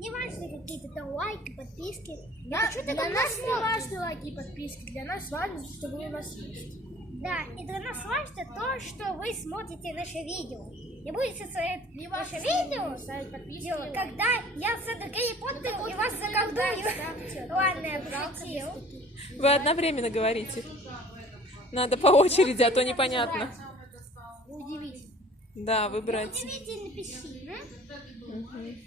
Не важно какие-то там лайки, подписки. Для нас не важны лайки и подписки. Для нас важно, что вы у нас есть. Да, и для нас важно то, что вы смотрите наше видео. И будете смотреть наше видео, когда я сяду Гарри Поттер и вас заколдую. Ладно, я пошутил. Вы одновременно говорите. Надо по очереди, а то непонятно. Удивительно. Да, выбрать. Удивительно, напиши. Мгм.